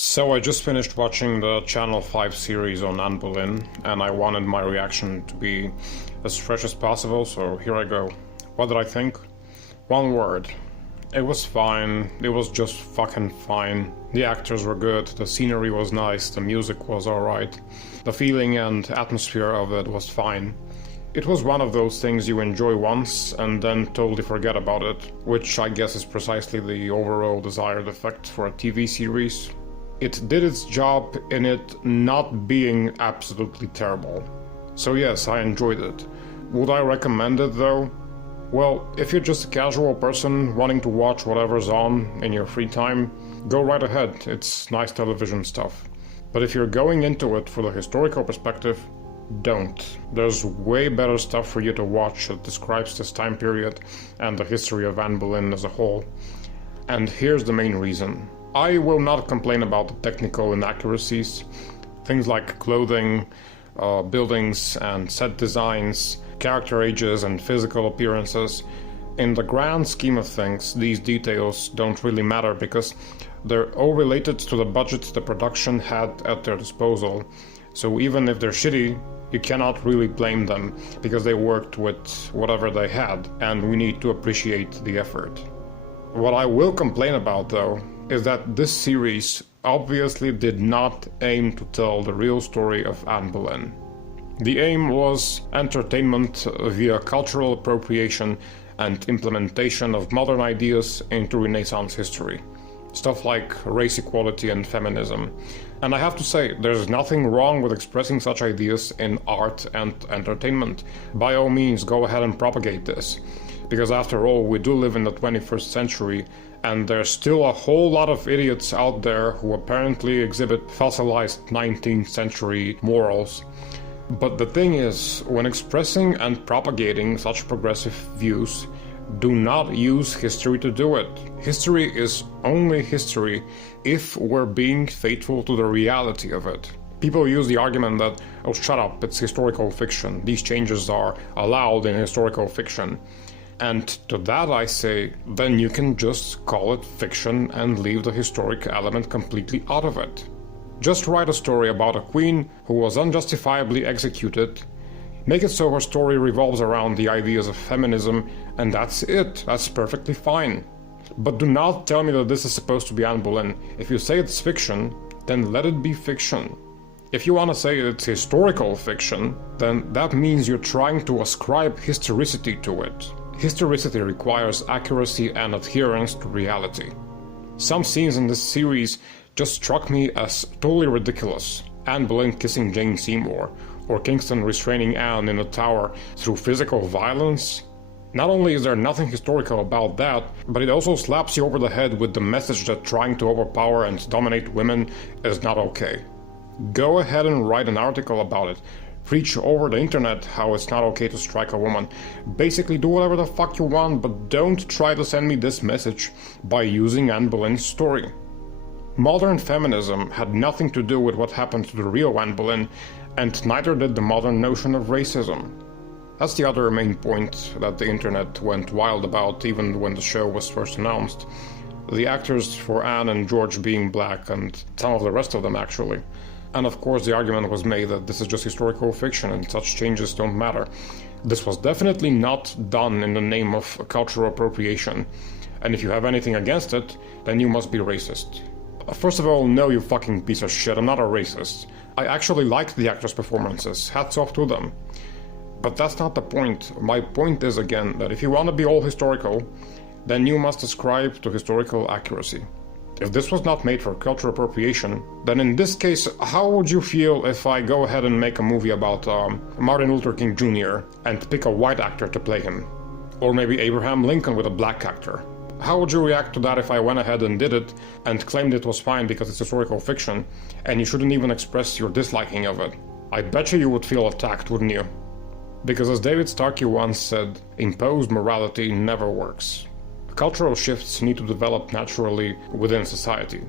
So I just finished watching the Channel 5 series on Anne Boleyn, and I wanted my reaction to be as fresh as possible, so here I go. What did I think? One word. It was fine. It was just fucking fine. The actors were good, the scenery was nice, the music was alright. The feeling and atmosphere of it was fine. It was one of those things you enjoy once and then totally forget about it, which I guess is precisely the overall desired effect for a TV series. It did its job in it not being absolutely terrible. So yes, I enjoyed it. Would I recommend it though? Well, if you're just a casual person wanting to watch whatever's on in your free time, go right ahead, it's nice television stuff. But if you're going into it for the historical perspective, don't. There's way better stuff for you to watch that describes this time period and the history of Anne Boleyn as a whole. And here's the main reason. I will not complain about the technical inaccuracies, things like clothing, buildings and set designs, character ages and physical appearances. In the grand scheme of things, these details don't really matter because they're all related to the budget the production had at their disposal. So even if they're shitty, you cannot really blame them because they worked with whatever they had, and we need to appreciate the effort. What I will complain about though is that this series obviously did not aim to tell the real story of Anne Boleyn. The aim was entertainment via cultural appropriation and implementation of modern ideas into Renaissance history. Stuff like race equality and feminism. And I have to say, there's nothing wrong with expressing such ideas in art and entertainment. By all means, go ahead and propagate this. Because after all, we do live in the 21st century, and there's still a whole lot of idiots out there who apparently exhibit fossilized 19th century morals. But the thing is, when expressing and propagating such progressive views, do not use history to do it. History is only history if we're being faithful to the reality of it. People use the argument that, oh shut up, it's historical fiction, these changes are allowed in historical fiction. And to that I say, then you can just call it fiction and leave the historic element completely out of it. Just write a story about a queen who was unjustifiably executed, make it so her story revolves around the ideas of feminism, and that's it, that's perfectly fine. But do not tell me that this is supposed to be Anne Boleyn. If you say it's fiction, then let it be fiction. If you want to say it's historical fiction, then that means you're trying to ascribe historicity to it. Historicity requires accuracy and adherence to reality. Some scenes in this series just struck me as totally ridiculous. Anne Boleyn kissing Jane Seymour, or Kingston restraining Anne in a tower through physical violence. Not only is there nothing historical about that, but it also slaps you over the head with the message that trying to overpower and dominate women is not okay. Go ahead and write an article about it. Preach over the internet how it's not okay to strike a woman. Basically do whatever the fuck you want, but don't try to send me this message by using Anne Boleyn's story. Modern feminism had nothing to do with what happened to the real Anne Boleyn, and neither did the modern notion of racism. That's the other main point that the internet went wild about even when the show was first announced. The actors for Anne and George being black, and some of the rest of them actually. And of course the argument was made that this is just historical fiction and such changes don't matter. This was definitely not done in the name of cultural appropriation. And if you have anything against it, then you must be racist. First of all, no you fucking piece of shit, I'm not a racist. I actually liked the actors' performances, hats off to them. But that's not the point. My point is again that if you want to be all historical, then you must ascribe to historical accuracy. If this was not made for cultural appropriation, then in this case, how would you feel if I go ahead and make a movie about Martin Luther King Jr. and pick a white actor to play him? Or maybe Abraham Lincoln with a black actor? How would you react to that if I went ahead and did it and claimed it was fine because it's historical fiction and you shouldn't even express your disliking of it? I bet you would feel attacked, wouldn't you? Because as David Starkey once said, imposed morality never works. Cultural shifts need to develop naturally within society.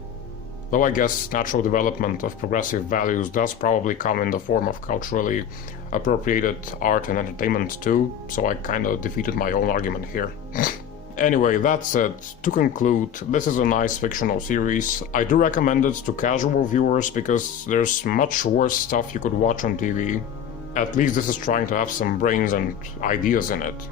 Though I guess natural development of progressive values does probably come in the form of culturally appropriated art and entertainment too, so I kinda defeated my own argument here. Anyway, that's it. To conclude, this is a nice fictional series. I do recommend it to casual viewers because there's much worse stuff you could watch on TV. At least this is trying to have some brains and ideas in it.